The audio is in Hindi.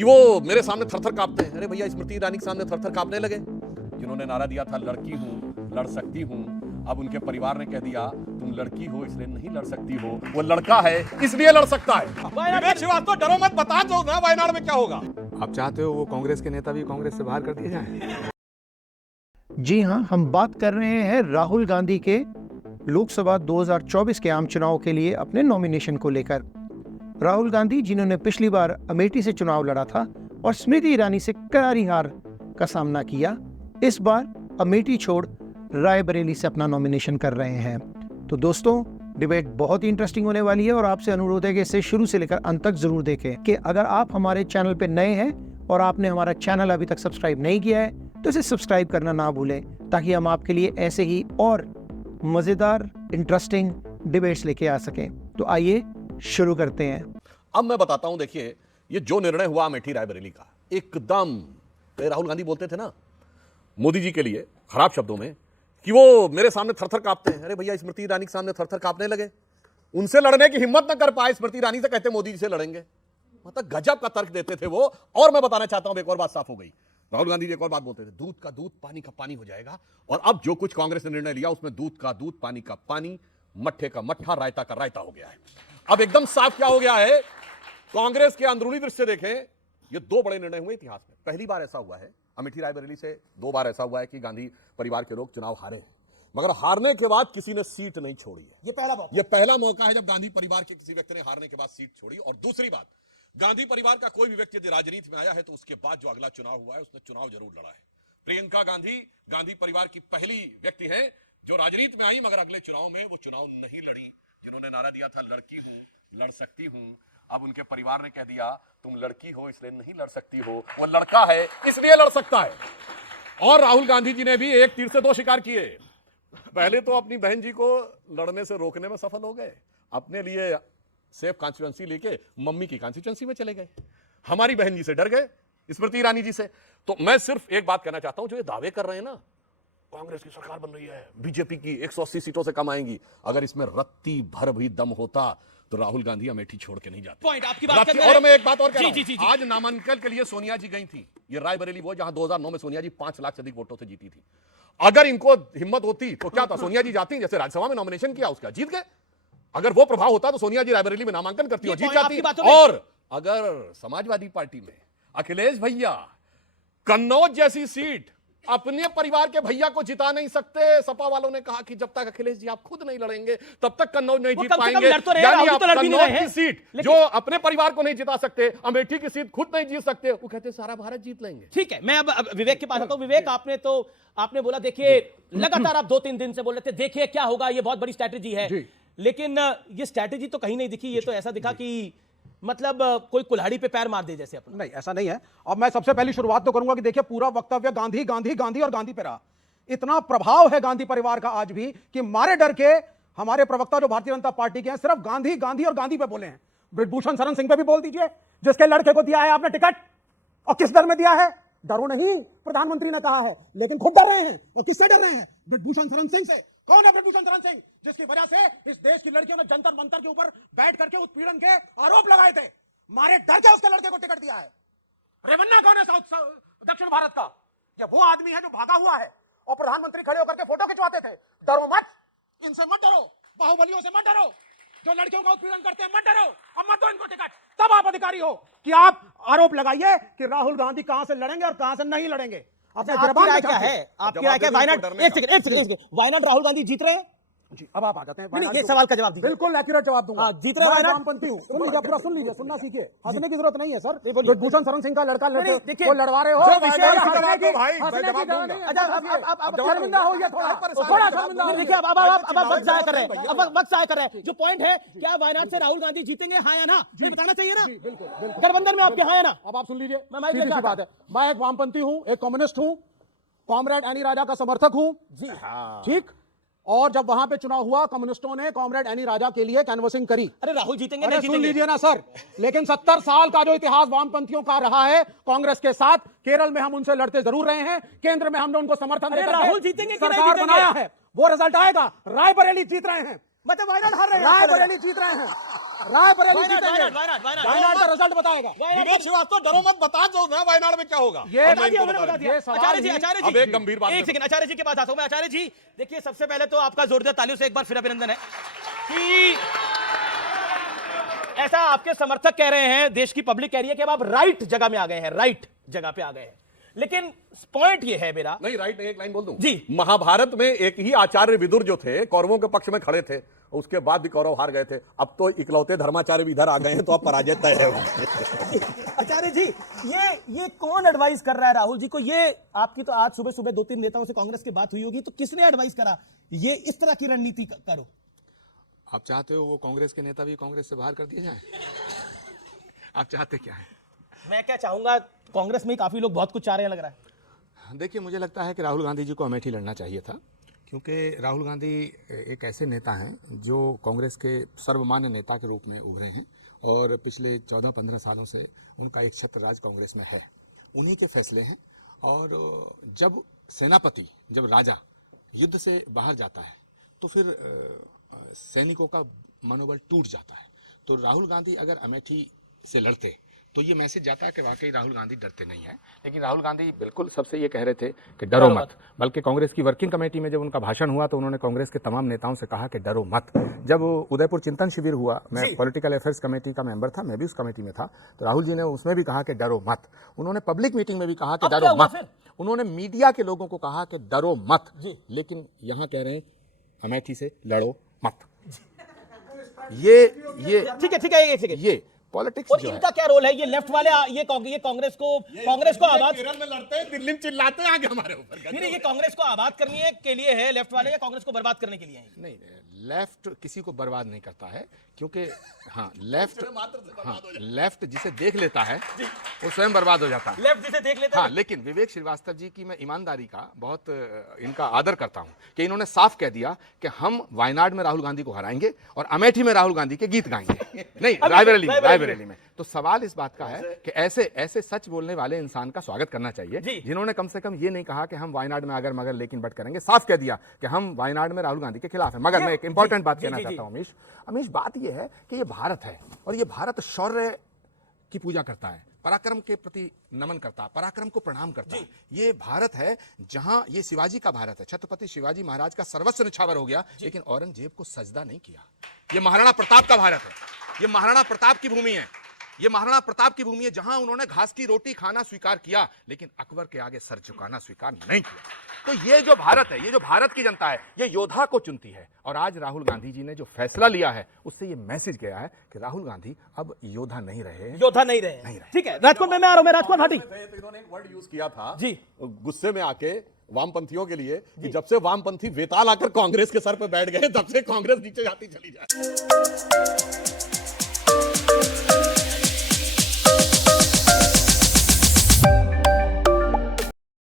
कि वो मेरे सामने थर-थर कांपते हैं। अरे भैया, स्मृति ईरानी के सामने थर-थर कांपने लगे, जिन्होंने नारा दिया था लड़की हूं, लड़ सकती हूं। अब उनके परिवार ने कह दिया तुम लड़की हो इसलिए नहीं लड़ सकती हो, वो लड़का है इसलिए लड़ सकता है। विवेक श्रीवास्तव, डरो मत, बता दो ना वायनाड में क्या होगा। आप चाहते हो वो कांग्रेस के नेता भी कांग्रेस से बाहर कर दिए जाएं? जी हां, हम बात कर रहे हैं राहुल गांधी के लोकसभा 2024 के आम चुनाव के लिए अपने नॉमिनेशन को लेकर। राहुल गांधी, जिन्होंने पिछली बार अमेठी से चुनाव लड़ा था और स्मृति ईरानी से करारी हार का सामना किया, इस बार अमेठी छोड़ रायबरेली से अपना नॉमिनेशन कर रहे हैं। तो दोस्तों, डिबेट बहुत ही इंटरेस्टिंग होने वाली है और आपसे अनुरोध है कि इसे शुरू से लेकर अंत तक जरूर देखें। कि अगर आप हमारे चैनल पे नए हैं और आपने हमारा चैनल अभी तक सब्सक्राइब नहीं किया है तो इसे सब्सक्राइब करना ना भूलें, ताकि हम आपके लिए ऐसे ही और मजेदार इंटरेस्टिंग डिबेट्स लेके आ सकें। तो आइए शुरू करते हैं। अब मैं बताता हूं, देखिए ये जो निर्णय हुआ अमेठी रायबरेली का, एकदम राहुल गांधी बोलते थे ना मोदी जी के लिए खराब शब्दों में कि वो मेरे सामने थर-थर कांपते हैं। अरे भैया, स्मृति ईरानी के सामने थर-थर कांपने लगे, उनसे लड़ने की हिम्मत ना कर पाए, स्मृति ईरानी से कहते मोदी जी से लड़ेंगे। मतलब गजब का तर्क देते थे वो। और मैं बताना चाहता हूं, एक और बात साफ हो गई। राहुल गांधी जी एक और बात बोलते थे, दूध का दूध पानी का पानी हो जाएगा। और अब जो कुछ कांग्रेस ने निर्णय लिया उसमें दूध का दूध पानी का पानी, मट्ठे का मट्ठा, रायता का रायता हो गया है। अब एकदम साफ क्या हो गया है, कांग्रेस के अंदरूनी दृश्य देखें, ये दो बड़े निर्णय हुए इतिहास में। पहली बार ऐसा हुआ है अमेठी रायबरेली से, दो बार ऐसा हुआ है कि गांधी परिवार के लोग चुनाव हारे हैं, मगर हारने के बाद किसी ने सीट नहीं छोड़ी है। ये पहला मौका है जब गांधी परिवार के किसी व्यक्ति ने हारने के बाद सीट छोड़ी। और दूसरी बात, गांधी परिवार का कोई भी व्यक्ति यदि राजनीति में आया है तो उसके बाद जो अगला चुनाव हुआ है उसने चुनाव जरूर लड़ा है। प्रियंका गांधी गांधी परिवार की पहली व्यक्ति है जो राजनीति में आई, मगर अगले चुनाव में वो चुनाव नहीं लड़ी। जिन्होंने नारा दिया था लड़की हूं, लड़ सकती हूं, अब उनके परिवार ने कह दिया तुम लड़की हो इसलिए नहीं लड़ सकती हो, वो लड़का है इसलिए लड़ सकता है। और राहुल गांधी जी ने भी एक तीर से दो शिकार किए। पहले तो अपनी बहन जी को लड़ने से रोकने में सफल हो गए, अपने लिए सेफ कॉन्स्टिट्यूएंसी लेके मम्मी की कॉन्स्टिट्यूएंसी में चले गए। हमारी बहन जी से डर गए, स्मृति ईरानी जी से। तो मैं सिर्फ एक बात कहना चाहता हूं, जो ये दावे कर रहे हैं ना कांग्रेस की सरकार बन रही है, बीजेपी की 180 सीटों से कम आएंगी, अगर इसमें रत्ती भर भी दम होता तो राहुल गांधी अमेठी छोड़ के नहीं जाते। पॉइंट आपकी बात करने और मैं एक बात और कह रहा जी। हूं, आज नामांकन के लिए सोनिया जी गई थी। ये रायबरेली वो जहां 2009 में सोनिया जी 5 लाख से अधिक वोटों से जीती थी। अगर इनको हिम्मत होती तो क्या था, सोनिया जी जाती, जैसे राज्यसभा में नॉमिनेशन किया उसका, जीत गए। अगर वो प्रभाव होता तो सोनिया जी रायबरेली में नामांकन करती और जीत जाती। और अगर समाजवादी पार्टी में अखिलेश भैया कन्नौज जैसी सीट अपने परिवार के भैया को जिता नहीं सकते, सपा वालों ने कहा कि जब तक अखिलेश जी आप खुद नहीं लड़ेंगे तब तक कन्नौज नहीं जीत पाएंगे। यानी आप कन्नौज की सीट जो अपने परिवार को नहीं जिता सकते, अमेठी की सीट खुद नहीं जीत सकते, वो कहते सारा भारत जीत लेंगे। ठीक है, मैं अब विवेक के पास आता हूं। विवेक, आपने बोला, देखिए लगातार आप 2-3 दिन से बोल रहे थे देखिए क्या होगा, ये बहुत बड़ी स्ट्रैटेजी है, लेकिन ये स्ट्रैटेजी तो कहीं नहीं दिखी। ये तो ऐसा दिखा कि मतलब कोई कुल्हाड़ी पे पैर मार दे जैसे अपन। नहीं, ऐसा नहीं है। अब मैं सबसे पहली शुरुआत तो करूंगा कि देखिए पूरा वक्तव्य गांधी गांधी गांधी और गांधी पे रहा। इतना प्रभाव है गांधी परिवार का आज भी कि मारे डर के हमारे प्रवक्ता जो भारतीय जनता पार्टी के हैं सिर्फ गांधी गांधी और गांधी पे बोले हैं। ब्रिजभूषण शरण सिंह पे भी बोल दीजिए, जिसके लड़के को दिया है आपने टिकट, और किस डर में दिया है? डरो नहीं, प्रधानमंत्री ने कहा है, लेकिन खुद डर रहे हैं। और किससे डर रहे हैं? ब्रिजभूषण शरण सिंह से। कौन है ब्रिजभूषण शरण सिंह? जिसकी वजह से इस देश की लड़कियों ने जंतर मंतर के ऊपर बैठ करके उत्पीड़न के आरोप लगाए थे। मारे डर के उसके लड़के को टिकट दिया है। रेवन्ना कौन है दक्षिण भारत का? ये वो आदमी है जो भागा हुआ है और प्रधानमंत्री खड़े होकर के फोटो खिंचवाते थे। डरो मत, इनसे मत डरो, बाहुबलियों से मत डरो, जो लड़कियों का उत्पीड़न करते हैं मत डरो, अब मत दो इनको टिकट। तब आप अधिकारी हो कि आप आरोप लगाइए कि राहुल गांधी कहां से लड़ेंगे और कहां से नहीं लड़ेंगे। आपकी राय क्या है? आपकी राय क्या है? वायनाड, एक सेकंड, वायनाड राहुल गांधी जीत रहे हैं जी। अब आप आ जाते हैं, नहीं, ये सवाल का जवाब दीजिए। बिल्कुल एक्यूरेट जवाब दूंगा। जीत रहे हैं, वामपंथी हूं। सुन लीजिए, पूरा सुन लीजिए, सुनना सीखिए, हंसने की जरूरत नहीं है सर। ब्रिजभूषण शरण सिंह का लड़का वो लड़वा रहे हो, शर्मिंदा हो, ये थोड़ा शर्मिंदा। देखिए अब आप वक्त जाया कर रहे हैं, अब वक्त जाया कर रहे हैं। जो पॉइंट है, क्या वायनाड से राहुल गांधी जीतेंगे, हाँ या ना? ये बताना चाहिए ना। बिल्कुल, गठबंधन में आपके हाँ या ना? अब आप सुन लीजिए, सीधी सी बात है। मैं एक वामपंथी हूं, एक कम्युनिस्ट हूं, कॉमरेड एनी राजा का समर्थक हूं जी। ठीक। और जब वहां पे चुनाव हुआ, कम्युनिस्टों ने कॉमरेड एनी राजा के लिए कैनवसिंग करी। अरे राहुल जीतेंगे, अरे नहीं सुन जीतेंगे? लीजिए ना सर, लेकिन 70 साल का जो इतिहास वामपंथियों का रहा है कांग्रेस के साथ, केरल में हम उनसे लड़ते जरूर रहे हैं, केंद्र में हमने उनको समर्थन देकर राहुल जीतेंगे कि नहीं सरकार जीतेंगे? बनाया है। वो रिजल्ट आएगा। रायबरेली जीत रहे हैं, मतलब वायनाड हार रहे हैं, रायबरेली जीत रहे हैं, रायबरेली जीतेंगे, वायनाड का रिजल्ट बताएगा। विवेक श्रीवास्तव डरो मत, बता दो ना वायनाड में क्या होगा। ये बता दिया, उन्होंने बता दिया। ये सवाल आचार्य जी, ही- आचार्य अब जी, एक गंभीर बात एक सेकंड, आचार्य जी के पास आता हूं मैं। आचार्य जी देखिए, सबसे पहले तो आपका जोरदार तालियों से एक बार फिर अभिनंदन है कि ऐसा आपके समर्थक कह रहे हैं, देश की पब्लिक कह रही है कि अब आप राइट जगह में आ गए हैं, राइट जगह पे आ गए हैं। लेकिन पॉइंट ये है मेरा, नहीं राइट, एक लाइन बोल दूं जी। महाभारत में एक ही आचार्य विदुर जो थे कौरवों के पक्ष में खड़े थे, उसके बाद भी कौरव हार गए थे। अब तो इकलौते धर्माचार्य भी इधर आ गए हैं, तो अब पराजय तय है। आचार्य जी ये कौन एडवाइस कर रहा है राहुल जी को? ये आपकी तो आज सुबह सुबह 2-3 नेताओं से कांग्रेस की बात हुई होगी, तो किसने एडवाइस करा ये इस तरह की रणनीति करो? आप चाहते हो वो कांग्रेस के नेता भी कांग्रेस से बाहर कर दिए जाएं? आप चाहते क्या है? मैं क्या चाहूंगा, कांग्रेस में ही काफी लोग बहुत कुछ चाह रहे हैं लग रहा है। देखिए, मुझे लगता है कि राहुल गांधी जी को अमेठी लड़ना चाहिए था, क्योंकि राहुल गांधी एक ऐसे नेता हैं जो कांग्रेस के सर्वमान्य नेता के रूप में उभरे हैं और पिछले 14-15 सालों से उनका एक छत्र राज कांग्रेस में है, उन्हीं के फैसले हैं। और जब सेनापति, जब राजा युद्ध से बाहर जाता है तो फिर सैनिकों का मनोबल टूट जाता है। तो राहुल गांधी अगर अमेठी से लड़ते तो ये मैसेज जाता है कि वाकई राहुल गांधी डरते नहीं हैं। लेकिन राहुल गांधी बिल्कुल सबसे ये कह रहे थे कि डरो मत। बल्कि कांग्रेस की वर्किंग कमेटी में जब उनका भाषण हुआ तो उन्होंने कांग्रेस के तमाम नेताओं से कहा कि डरो मत। जब उदयपुर चिंतन शिविर हुआ, मैं पॉलिटिकल अफेयर्स कमेटी का मेंबर था, मैं भी उस कमेटी में था, तो राहुल जी ने उसमें भी कहा कि डरो मत। उन्होंने पब्लिक मीटिंग में भी कहा कि डरो मत। उन्होंने मीडिया के लोगों को कहा कि डरो मत। लेकिन यहाँ कह रहे हैं अमेठी से लड़ो मत। ये ठीक है, एक सेकंड। ये पॉलिटिक्स और जो है, इनका क्या रोल है? ये लेफ्ट वाले ये कांग्रेस को आबाद, केरल में लड़ते हैं, दिल्ली में चिल्लाते हैं आगे हमारे ऊपर। नहीं, ये कांग्रेस को आबाद करने के लिए है लेफ्ट वाले, या कांग्रेस को बर्बाद करने के लिए है? नहीं, लेफ्ट किसी को बर्बाद नहीं करता है, क्योंकि हाँ लेफ्ट जिसे देख लेता है वो स्वयं बर्बाद हो जाता है। लेफ्ट जिसे देख लेते हैं। हाँ, लेकिन विवेक श्रीवास्तव जी की मैं ईमानदारी का बहुत इनका आदर करता हूं कि इन्होंने साफ कह दिया कि हम वायनाड में राहुल गांधी को हराएंगे और अमेठी में राहुल गांधी के गीत गाएंगे। नहीं, रायबरेली में। तो सवाल इस बात का है कि ऐसे सच बोलने वाले इंसान का स्वागत करना चाहिए, जिन्होंने कम से कम ये नहीं कहा कि हम वायनाड में अगर मगर लेकिन बट करेंगे। साफ कह दिया कि हम वायनाड में राहुल गांधी के खिलाफ है। मगर मैं एक इंपॉर्टेंट बात कहना चाहता हूं अमीश, बात यह है कि ये भारत है और ये भारत शौर्य की पूजा करता है, पराक्रम के प्रति नमन करता है, पराक्रम को प्रणाम करता है। ये भारत है जहां ये शिवाजी का भारत है, छत्रपति शिवाजी महाराज का सर्वस्व निछावर हो गया, लेकिन औरंगजेब को सजदा नहीं किया। ये महाराणा प्रताप का भारत है, ये महाराणा प्रताप की भूमि है, ये महाराणा प्रताप की भूमि है जहां उन्होंने घास की रोटी खाना स्वीकार किया, लेकिन अकबर के आगे सर झुकाना स्वीकार नहीं किया। तो ये जो भारत है, ये जो भारत की जनता है, ये योद्धा को चुनती है। और आज राहुल गांधी जी ने जो फैसला लिया है उससे ये मैसेज गया है कि राहुल गांधी अब योद्धा नहीं रहे, योद्धा नहीं रहे। ठीक है, राजकोट में मैं आ रहा हूं, मैं राजकोट भाटी। तो इन्होंने एक वर्ड यूज किया था जी, गुस्से में आके वामपंथियों के लिए कि जब से वामपंथी वेताल आकर कांग्रेस के सर पे बैठ गए तब से कांग्रेस नीचे जाती चली जाए।